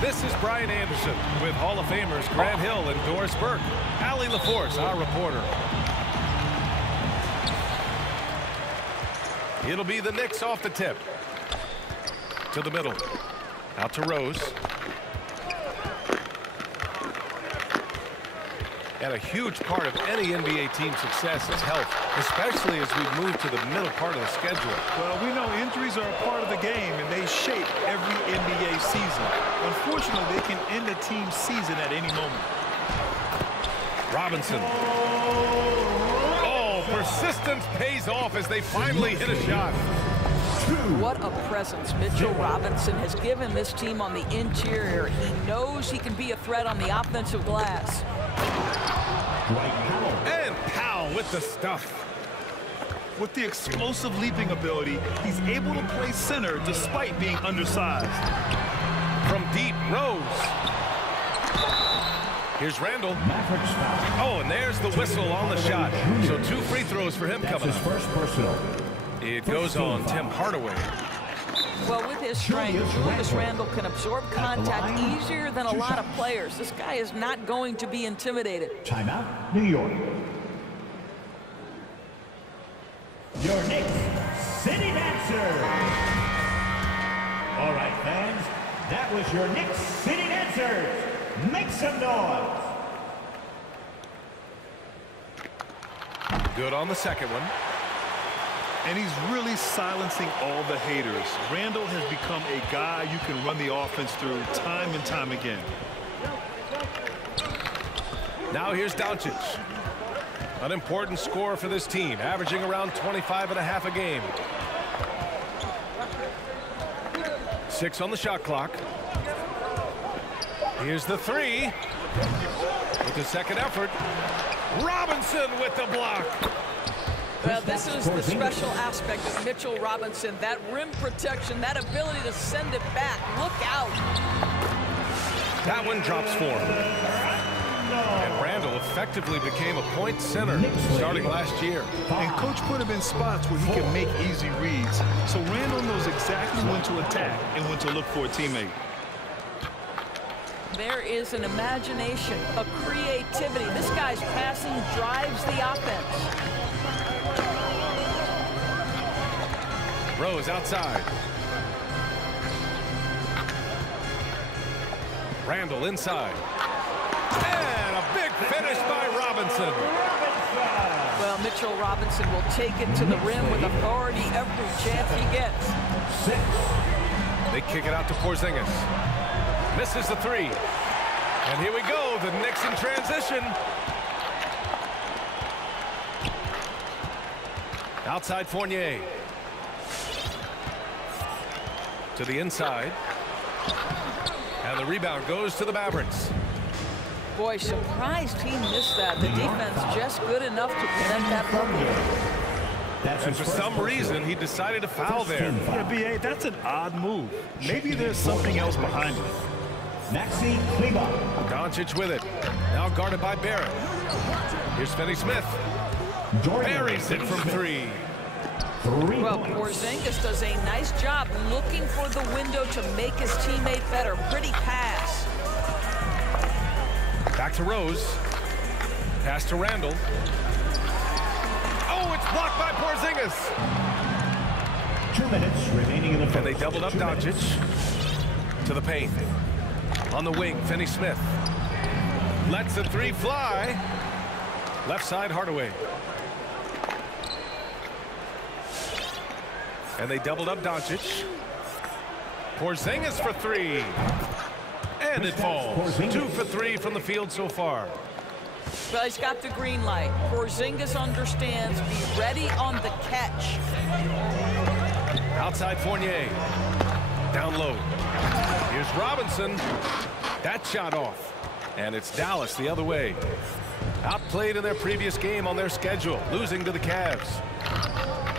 This is Brian Anderson with Hall of Famers Grant Hill and Doris Burke. Allie LaForce, our reporter. It'll be the Knicks off the tip. To the middle. Out to Rose. And a huge part of any NBA team's success is health, especially as we move to the middle part of the schedule. Well, we know injuries are a part of the game, and they shape every NBA season. Unfortunately, they can end a team's season at any moment. Robinson. Oh, persistence pays off as they finally hit a shot. What a presence Mitchell Robinson has given this team on the interior. He knows he can be a threat on the offensive glass. And Powell with the stuff. With the explosive leaping ability, he's able to play center despite being undersized. From deep, Rose. Here's Randle. Oh, and there's the whistle on the shot. So 2 free throws for him coming up. It goes on Tim Hardaway. Well, with his strength, Julius Randle can absorb contact easier than a lot of players. This guy is not going to be intimidated. Timeout, New York. Your Knicks City Dancer. All right, fans, that was your Knicks City Dancers. Make some noise. Good on the second one. And he's really silencing all the haters. Randle has become a guy you can run the offense through time and time again. Now here's Doncic. An important scorer for this team, averaging around 25.5 a game. 6 on the shot clock. Here's the 3. With the second effort. Robinson with the block. Well, this is the special aspect of Mitchell Robinson. That rim protection, that ability to send it back. Look out. That one drops for him. And Randle effectively became a point center starting last year. And coach put him in spots where he can make easy reads. So Randle knows exactly when to attack and when to look for a teammate. There is an imagination, a creativity. This guy's passing drives the offense. Rose outside. Randle inside. And a big finish by Robinson. Well, Mitchell Robinson will take it to the rim with authority every chance he gets. They kick it out to Porzingis. Misses the 3. And here we go, the Knicks in transition. Outside Fournier. To the inside. And the rebound goes to the Mavericks. Boy, surprised he missed that. The defense just good enough to prevent that bucket. And for some reason, he decided to foul there. Yeah, B.A., that's an odd move. Maybe there's something else behind it. Maxi Kleber. Doncic with it. Now guarded by Barrett. Here's Finney-Smith. Buries it from 3. Well, Porzingis does a nice job looking for the window to make his teammate better. Pretty pass. Back to Rose. Pass to Randle. Oh, it's blocked by Porzingis. 2 minutes remaining in the first. And they doubled up Doncic to the paint. On the wing, Finney-Smith. Lets the 3 fly. Left side, Hardaway. And they doubled up Doncic. Porzingis for 3. And it falls. 2 for 3 from the field so far. Well, he's got the green light. Porzingis understands. Be ready on the catch. Outside Fournier. Down low. Here's Robinson. That shot off. And it's Dallas the other way. Outplayed in their previous game on their schedule, losing to the Cavs.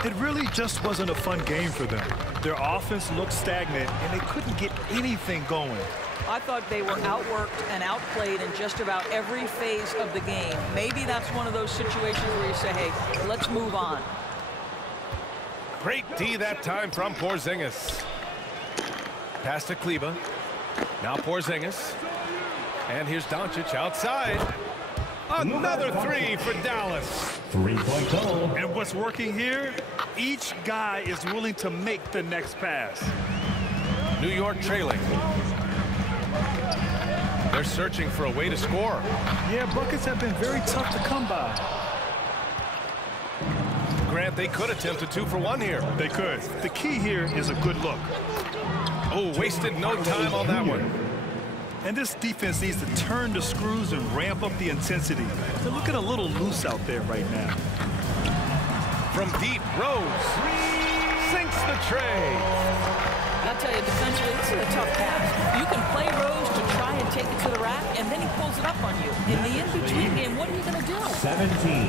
It really just wasn't a fun game for them. Their offense looked stagnant, and they couldn't get anything going. I thought they were outworked and outplayed in just about every phase of the game. Maybe that's one of those situations where you say, hey, let's move on. Great D that time from Porzingis. Pass to Kleber. Now Porzingis. And here's Doncic outside. Another three for Dallas. 3-point goal. And what's working here? Each guy is willing to make the next pass. New York trailing. They're searching for a way to score. Yeah, buckets have been very tough to come by. Grant, they could attempt a 2-for-1 here. They could. The key here is a good look. Oh, wasted no time on that one. And this defense needs to turn the screws and ramp up the intensity. They're looking a little loose out there right now. From deep, Rose sinks the tray. I'll tell you, defensively, this is a tough task. You can play Rose to try and take it to the rack, and then he pulls it up on you. In the in-between game, what are you going to do? 17.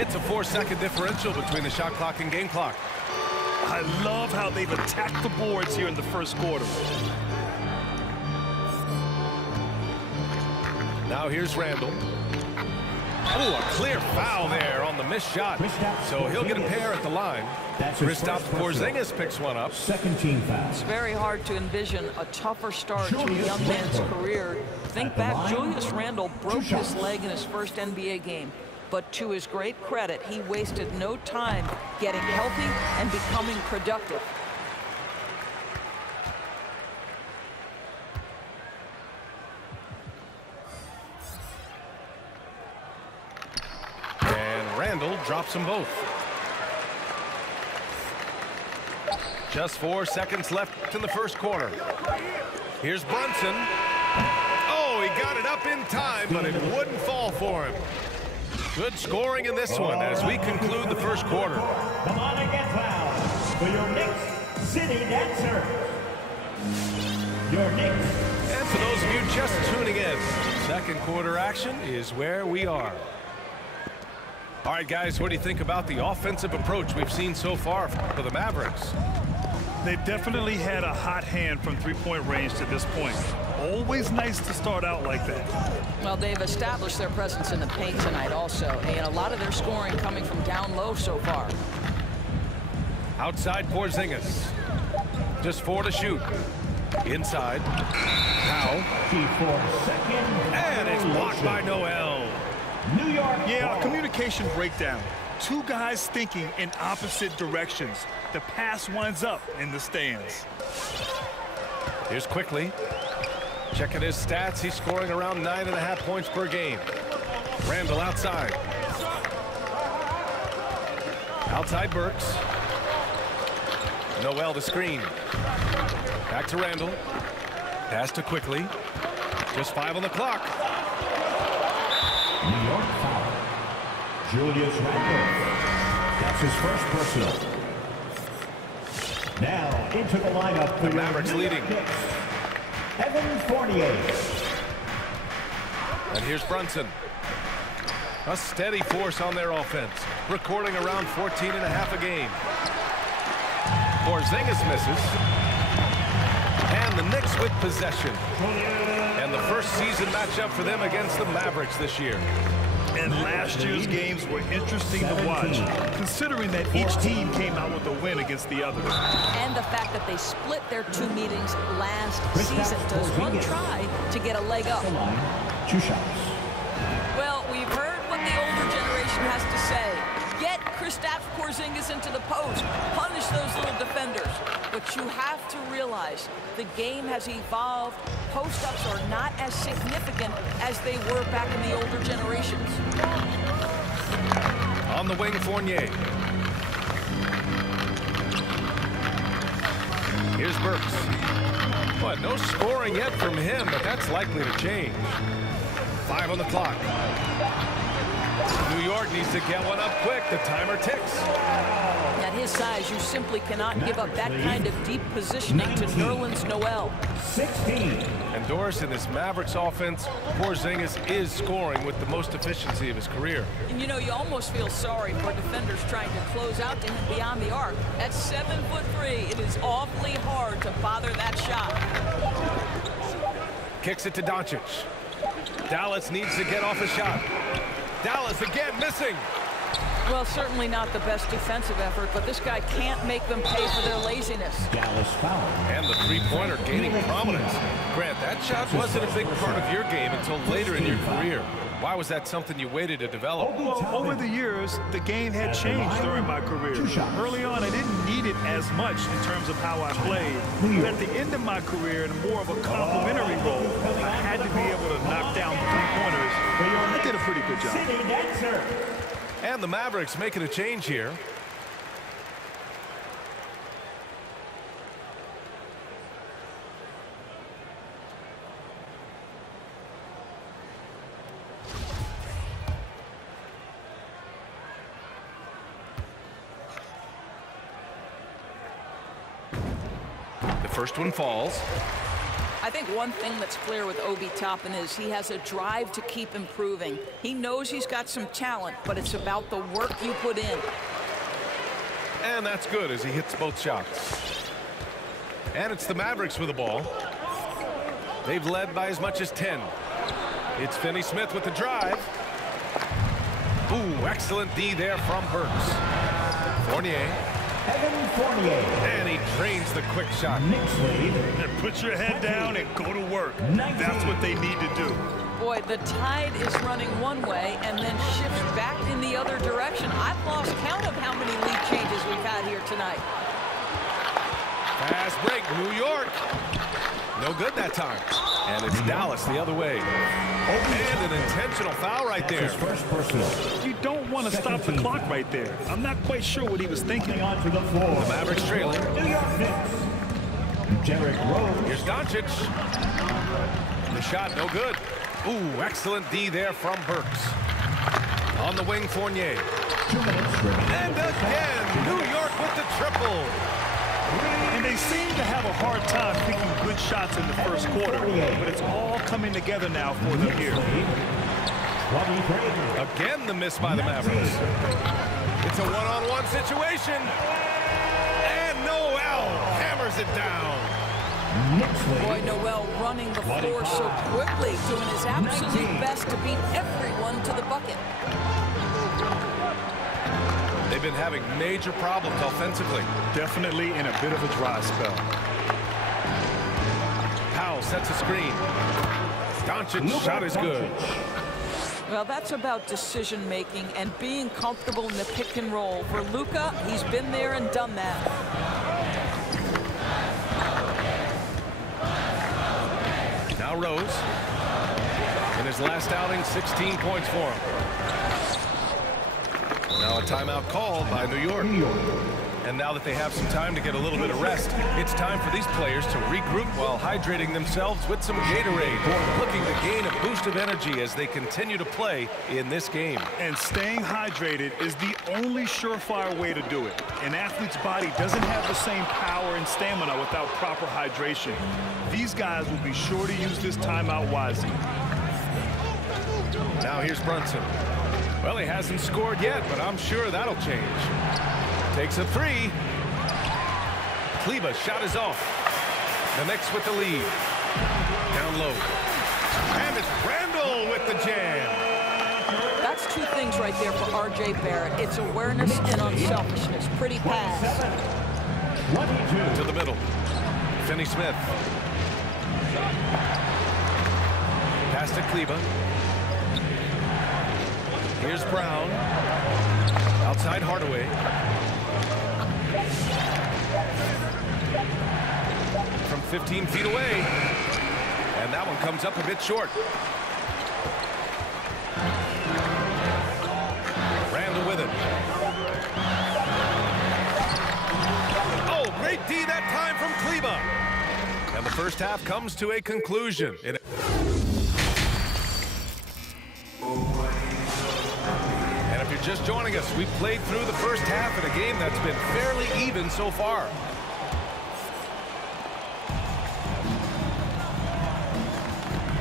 It's a 4-second differential between the shot clock and game clock. I love how they've attacked the boards here in the first quarter. Now here's Randle. Oh, a clear foul there on the missed shot. So he'll get a pair at the line. Kristaps Porzingis picks one up. Second team foul. It's very hard to envision a tougher start to a young man's career. Think back, Julius Randle broke his leg in his first NBA game. But to his great credit, he wasted no time getting healthy and becoming productive. And Randle drops them both. Just 4 seconds left in the first quarter. Here's Brunson. Oh, he got it up in time, but it wouldn't fall for him. Good scoring in this one as we conclude the first quarter. Come on and get fouled for your Knicks City Dancer. Your Knicks. And for those of you just tuning in, second quarter action is where we are. All right, guys, what do you think about the offensive approach we've seen so far for the Mavericks? They've definitely had a hot hand from three-point range to this point. Always nice to start out like that. Well, they've established their presence in the paint tonight also, and a lot of their scoring coming from down low so far. Outside Porzingis. Just 4 to shoot. Inside. Powell. And it's blocked by Noel. New York. Yeah, a communication breakdown. Two guys thinking in opposite directions. The pass winds up in the stands. Here's Quickly. Checking his stats. He's scoring around 9.5 points per game. Randle outside. Outside Burks. Noel the screen. Back to Randle. Pass to Quickly. Just 5 on the clock. New York foul. Julius Randle. That's his first personal. Now into the lineup for the Mavericks leading. Knicks. Evan Fournier. And here's Brunson. A steady force on their offense, recording around 14.5 a game. Porzingis misses. And the Knicks with possession. And the first season matchup for them against the Mavericks this year. And last year's games were interesting to watch, considering that each team came out with a win against the other. And the fact that they split their 2 meetings last season. Does one try to get a leg up? 2 shots. Well, we've heard what the older generation has to say. Get Kristaps Porzingis into the post. Punish those little defenders. But you have to realize the game has evolved. Post-ups are not as significant as they were back in the older generations. On the wing, Fournier. Here's Burks. But no scoring yet from him, but that's likely to change. 5 on the clock. New York needs to get one up quick. The timer ticks. At his size, you simply cannot give up that kind of deep positioning to Nerlens Noel. 16. And Doris, in this Mavericks offense, Porzingis is scoring with the most efficiency of his career. And you know, you almost feel sorry for defenders trying to close out to him beyond the arc. At 7'3", it is awfully hard to bother that shot. Kicks it to Doncic. Dallas needs to get off a shot. Dallas again missing. Well, certainly not the best defensive effort, but this guy can't make them pay for their laziness. Dallas foul. And the three-pointer gaining prominence. Grant, that shot wasn't a big part of your game until later in your career. Why was that something you waited to develop? Over the years, the game had changed during my career. Early on, I didn't need it as much in terms of how I played. But at the end of my career, in more of a complementary role, I had to be able to knock down three-pointers. I did a pretty good job. And the Mavericks making a change here. The first one falls. I think one thing that's clear with Obi Toppin is he has a drive to keep improving. He knows he's got some talent, but it's about the work you put in. And that's good as he hits both shots. And it's the Mavericks with the ball. They've led by as much as 10. It's Finney Smith with the drive. Ooh, excellent D there from Burks. Fournier. And he drains the quick shot. And put your head down and go to work. That's what they need to do. Boy, the tide is running one way and then shifts back in the other direction. I've lost count of how many lead changes we've had here tonight. Fast break, New York. No good that time. And it's Dallas the other way. And an intentional foul right there. You don't want to stop the clock right there. I'm not quite sure what he was thinking. The Mavericks trailing. New York Knicks. Derrick Rose. Here's Doncic. The shot no good. Ooh, excellent D there from Burks. On the wing, Fournier. 2 minutes remaining. And again, New York with the triple. And they seem to have a hard time picking good shots in the first quarter, but it's all coming together now for them here. Again, the miss by the Mavericks. It's a one-on-one situation. And Noel hammers it down. Boy, Noel running the floor so quickly, doing his absolute best to beat everyone to the bucket. They've been having major problems offensively. Definitely in a bit of a dry spell. Powell sets a screen. Doncic's shot is good. Well, that's about decision-making and being comfortable in the pick and roll. For Luka, he's been there and done that. Now Rose. In his last outing, 16 points for him. Now a timeout called by New York. And now that they have some time to get a little bit of rest, it's time for these players to regroup while hydrating themselves with some Gatorade, looking to gain a boost of energy as they continue to play in this game. And staying hydrated is the only surefire way to do it. An athlete's body doesn't have the same power and stamina without proper hydration. These guys will be sure to use this timeout wisely. Now here's Brunson. Well, he hasn't scored yet, but I'm sure that'll change. Takes a three. Kleba's shot is off. The Knicks with the lead. Down low. And it's Randle with the jam. That's two things right there for RJ Barrett. It's awareness and unselfishness. Pretty pass. To the middle. Finney Smith. Pass to Kleba. Here's Brown. Outside Hardaway. From 15 feet away. And that one comes up a bit short. Randle with it. Oh, great D that time from Kleba. And the first half comes to a conclusion. If you're just joining us, we've played through the first half in a game that's been fairly even so far.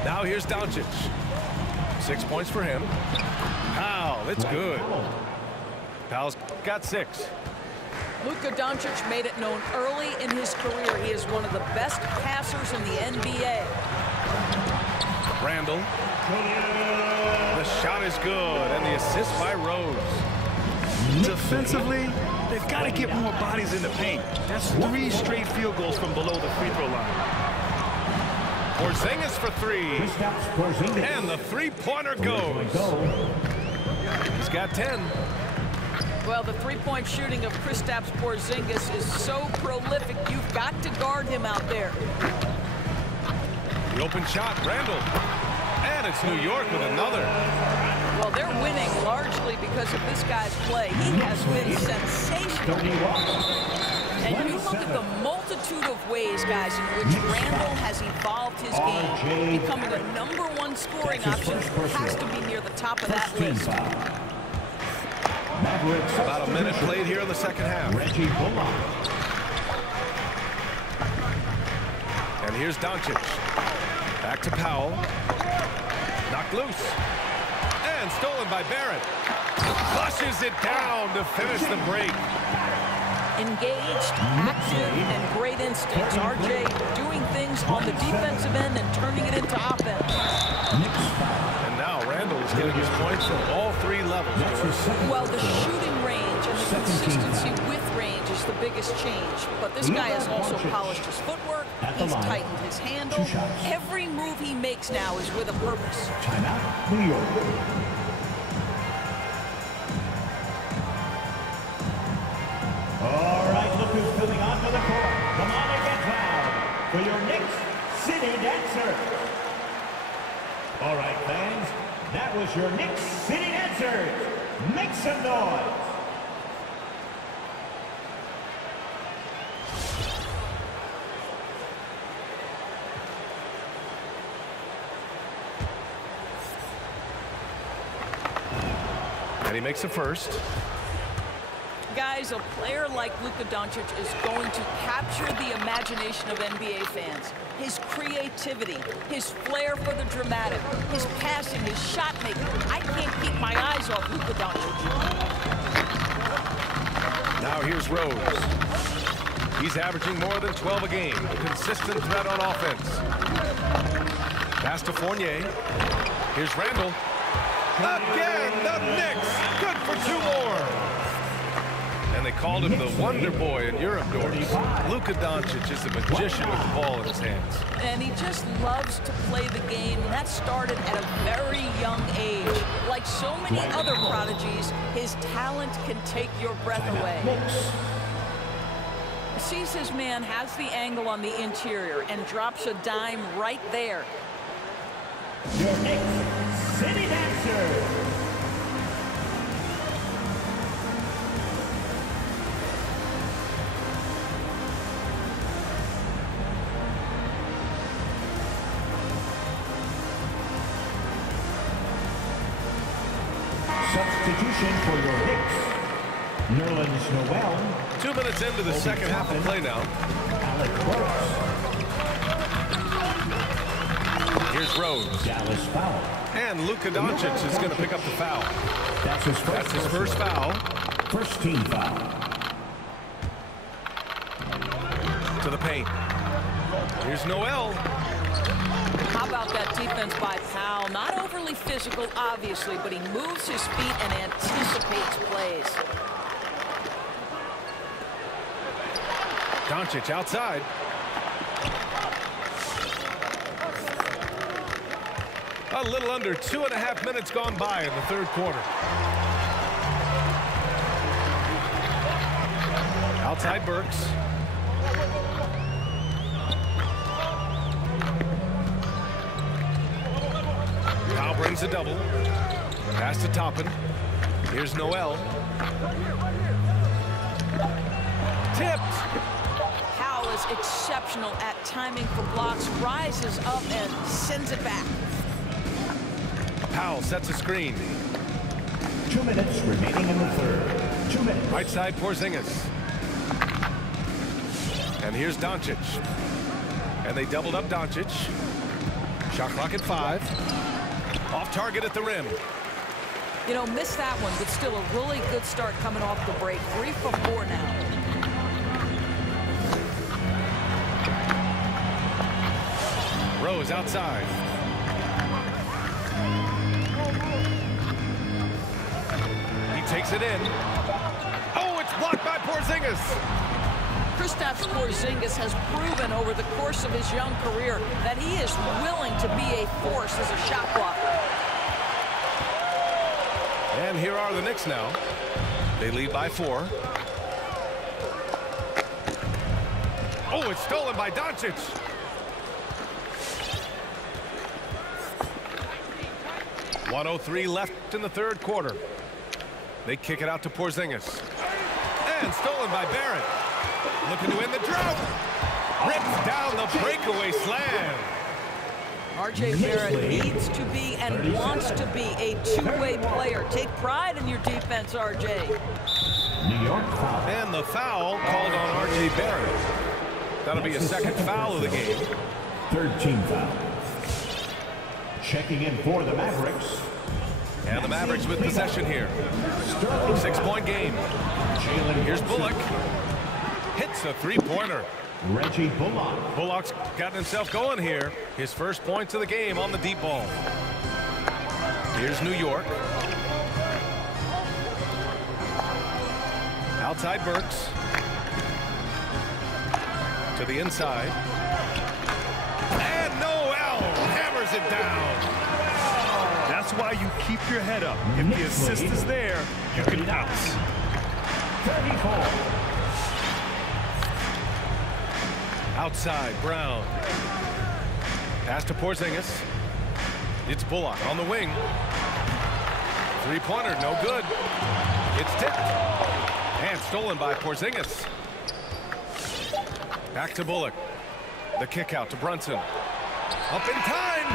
Now here's Doncic. 6 points for him. Powell, it's good. Powell's got 6. LUKA Doncic made it known early in his career he is one of the best passers in the NBA. Randle. The shot is good, and the assist by Rose. Defensively, they've got to get more bodies in the paint. That's 3 straight field goals from below the free throw line. Porzingis for 3. And the three-pointer goes. He's got 10. Well, the three-point shooting of Kristaps Porzingis is so prolific, you've got to guard him out there. The open shot, Randle. And it's New York with another. Well, they're winning largely because of this guy's play. He has been sensational. And you look at the multitude of ways, guys, in which Randle has evolved his game. Becoming a #1 scoring option has to be near the top of that list. About a minute played here in the second half. And here's Doncic. Back to Powell. Knocked loose. And stolen by Barrett. Flushes it down to finish the break. Engaged, active, and great instincts. RJ doing things on the defensive end and turning it into offense. And now Randle is getting his points from all 3 levels. Well, the shooting range and the consistency with range is the biggest change. But this guy has also polished his footwork. He's tightened his handle. Every move he makes now is with a purpose. Timeout, New York. All right, look who's coming onto the court. Come on and get down for your Knicks City Dancer. All right, fans, that was your Knicks City Dancers. Make some noise. And he makes a first. Guys, a player like LUKA Doncic is going to capture the imagination of NBA fans. His creativity, his flair for the dramatic, his passing, his shot making. I can't keep my eyes off LUKA Doncic. Now here's Rose. He's averaging more than 12 a game. A consistent threat on offense. Pass to Fournier. Here's Randle. Again, the Knicks. Good for 2 more. And they called him the Wonder Boy in Europe doors. LUKA Doncic is a magician with the ball in his hands. And he just loves to play the game. And that started at a very young age. Like so many other prodigies, his talent can take your breath away. Sees his man, has the angle on the interior, and drops a dime right there. Your Knicks City Dancer. Substitution for your Knicks. Nerlens Noel. 2 minutes into the second half of play now. Here's Rose. Dallas foul. And LUKA Doncic is going to pick up the foul. That's his first foul. First team foul. To the paint. Here's Noel. How about that defense by Powell? Not overly physical, obviously, but he moves his feet and anticipates plays. Doncic outside. A little under 2.5 minutes gone by in the third quarter. Outside Burks. Powell brings a double. Pass to Toppin. Here's Noel. Tipped. Powell is exceptional at timing for blocks, rises up and sends it back. Powell sets a screen. 2 minutes remaining in the third. 2 minutes. Right side Porzingis. And here's Doncic. And they doubled up Doncic. Shot clock at 5. Off target at the rim. You know, missed that one, but still a really good start coming off the break. 3 for 4 now. Rose outside. He takes it in. Blocked by Porzingis. Kristaps Porzingis has proven over the course of his young career that he is willing to be a force as a shot blocker. And here are the Knicks now. They lead by 4. Oh, it's stolen by Doncic. .103 left in the third quarter. They kick it out to Porzingis. And stolen by Barrett. Looking to win the drought. Rips down the breakaway slam. RJ Barrett needs to be and wants to be a two-way player. Take pride in your defense, RJ. New York foul. And the foul called on RJ Barrett. That'll be a second foul of the game. Third team foul. Checking in for the Mavericks. And the Mavericks with possession here. 6-point game. Here's Bullock. Hits a three-pointer. Reggie Bullock. Bullock's gotten himself going here. His first points of the game on the deep ball. Here's New York. Outside Burks. To the inside. And Noel hammers it down. That's why you keep your head up. If the assist is there, you can bounce. 34. Outside, Brown. Pass to Porzingis. It's Bullock on the wing. Three-pointer, no good. It's tipped. And stolen by Porzingis. Back to Bullock. The kick out to Brunson. Up in time.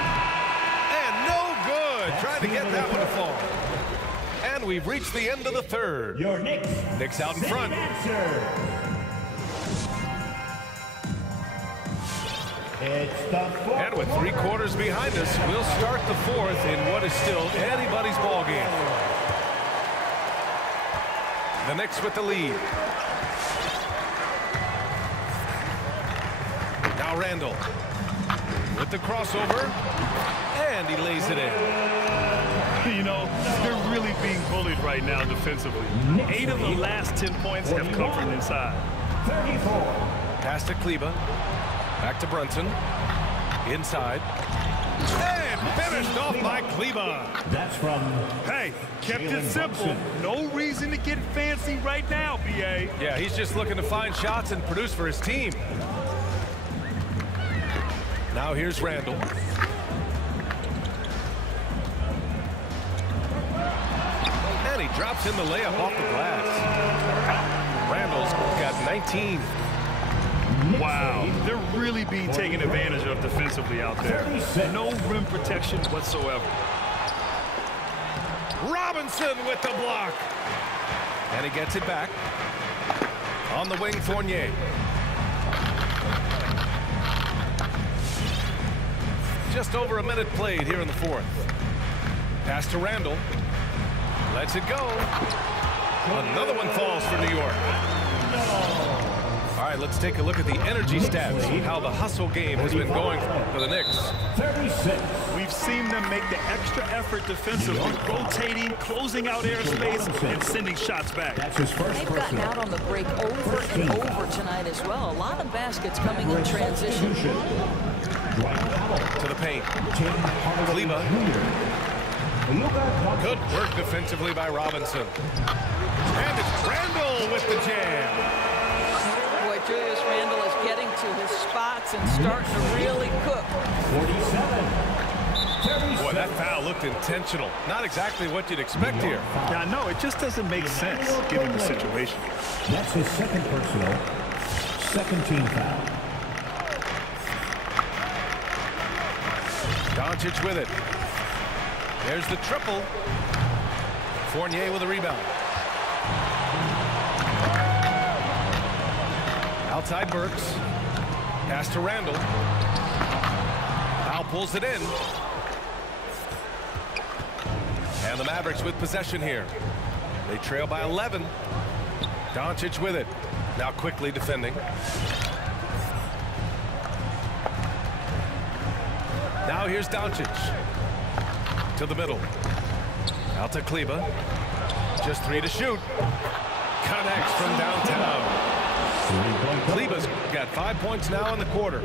And no good. Trying to get that one to fall. And we've reached the end of the third. Your Knicks. Knicks out in front. It's the fourth. And with 3 quarters behind us, we'll start the fourth in what is still anybody's ball game. The Knicks with the lead. Now Randle with the crossover, and he lays it in. You know, they're really being bullied right now defensively. 8 of the last 10 points have come from inside. 34. Pass to Kleber. Back to Brunson. Inside. And finished off by Kleber. That's from... Hey, kept it simple. No reason to get fancy right now, BA. Yeah, he's just looking to find shots and produce for his team. Now here's Randle. And he drops in the layup off the glass. Randle's got 19. Wow, they're really being taken advantage of defensively out there. No rim protection whatsoever. Robinson with the block. And he gets it back. On the wing, Fournier. Just over a minute played here in the fourth. Pass to Randle. Lets it go. Another one falls for New York. All right, let's take a look at the energy stats, how the hustle game has been going for the Knicks. 36. We've seen them make the extra effort defensively, rotating, closing out airspace, and sending shots back. That's his first. They've gotten out on the break over and over tonight as well. A lot of baskets coming in transition. To the paint. Kleber. Good work defensively by Robinson. And it's Randle with the jam. Boy, Julius Randle is getting to his spots and starting to really cook. 47. Boy, that foul looked intentional. Not exactly what you'd expect here. Yeah, no, it just doesn't make sense given the situation. That's his second personal. Second team foul. Doncic with it. There's the triple. Fournier with a rebound. Outside Burks. Pass to Randle. Now pulls it in. And the Mavericks with possession here. They trail by 11. Doncic with it. Now quickly defending. Now here's Doncic. To the middle. Out to Kleber. Just 3 to shoot. Connects from downtown. Kleba's got 5 points now in the quarter.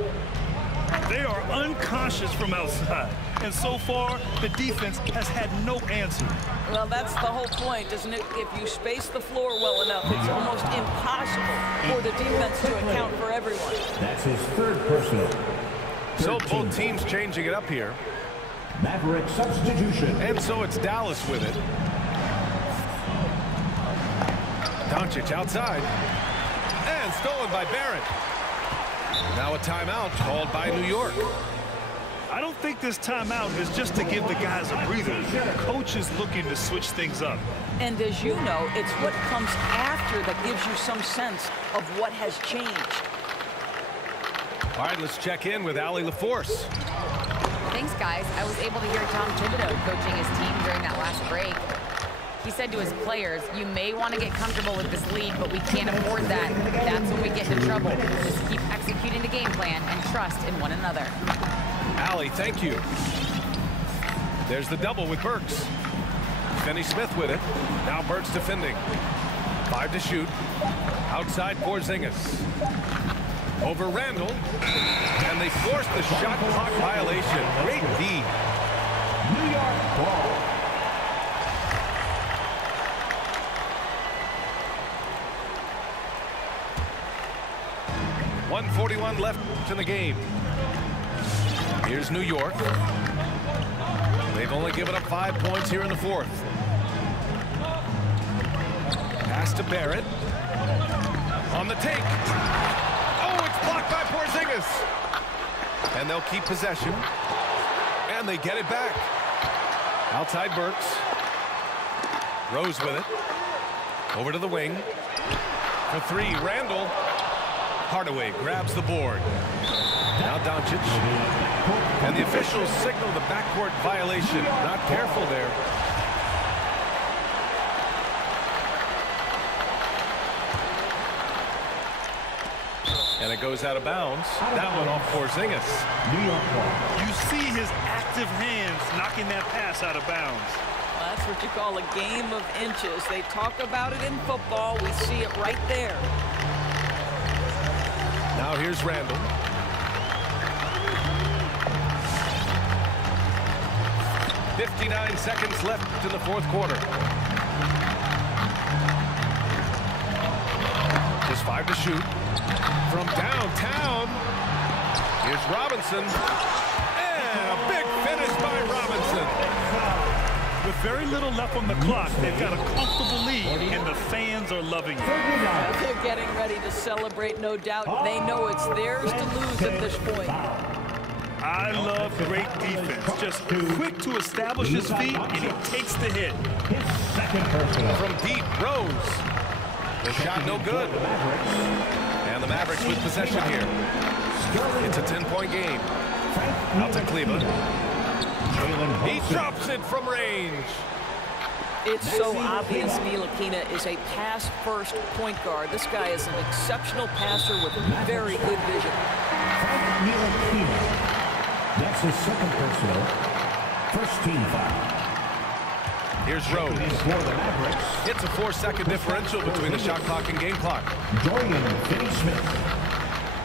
They are unconscious from outside, and so far, the defense has had no answer. Well, that's the whole point, isn't it? If you space the floor well enough, it's almost impossible for the defense to account for everyone. That's his third personal. So both teams changing it up here. Maverick substitution. And so it's Dallas with it. Doncic outside. And stolen by Barrett. Now a timeout called by New York. I don't think this timeout is just to give the guys a breather. The coach is looking to switch things up. And as you know, it's what comes after that gives you some sense of what has changed. All right, let's check in with Allie LaForce. Thanks, guys. I was able to hear Tom Thibodeau coaching his team during that last break. He said to his players, you may want to get comfortable with this lead, but we can't afford that. That's when we get into trouble. Just keep executing the game plan and trust in one another. Allie, thank you. There's the double with Burks. Finney Smith with it. Now Burks defending. 5 to shoot. Outside Porzingis. Over Randle. And they forced the shot clock violation. Great D. New York ball. .141 left in the game. Here's New York. They've only given up 5 points here in the fourth. Pass to Barrett. On the take. Oh, it's blocked by Porzingis. And they'll keep possession. And they get it back. Outside Burks. Rose with it. Over to the wing. For 3, Randle. Hardaway grabs the board. Now Doncic. And the officials signal the backcourt violation. Not careful there. And it goes out of bounds. That one off Porzingis. New York ball. You see his active hands knocking that pass out of bounds. Well, that's what you call a game of inches. They talk about it in football. We see it right there. Now here's Randle. .59 seconds left in the fourth quarter. Just 5 to shoot. From downtown, here's Robinson. And a big finish by Robinson. With very little left on the clock, they've got a comfortable lead, and the fans are loving it. They're getting ready to celebrate, no doubt. They know it's theirs to lose at this point. I love great defense. Just quick to establish his feet, and he takes the hit. His second personal. From deep, Rose. The shot no good. And the Mavericks with possession here. It's a 10-point game. Out to Kleber. He drops it from range. It's so obvious Ntilikina is a pass-first point guard. This guy is an exceptional passer with very good vision. Ntilikina. That's his second personal. First team foul. Here's Rose. For the Mavericks. It's a 4-second differential between the shot clock and game clock. Dorian Finney-Smith.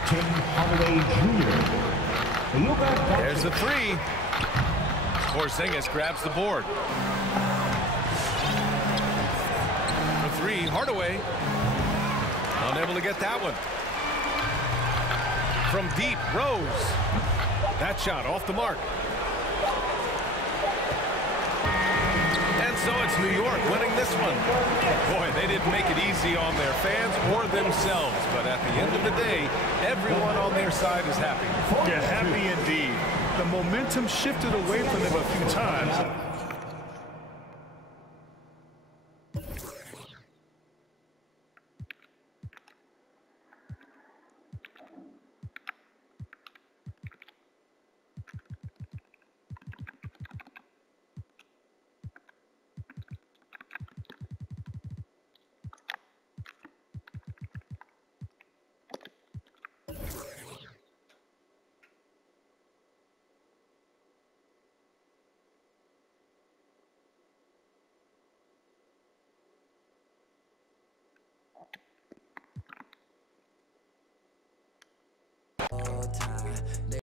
Tim Hardaway Jr. LUKA Doncic. There's the 3. Porzingis grabs the board. For 3, Hardaway. Unable to get that one. From deep, Rose. That shot off the mark. And so it's New York winning this one. Boy, they didn't make it easy on their fans or themselves. But at the end of the day, everyone on their side is happy. Yeah, happy indeed. The momentum shifted away from them a few times. time.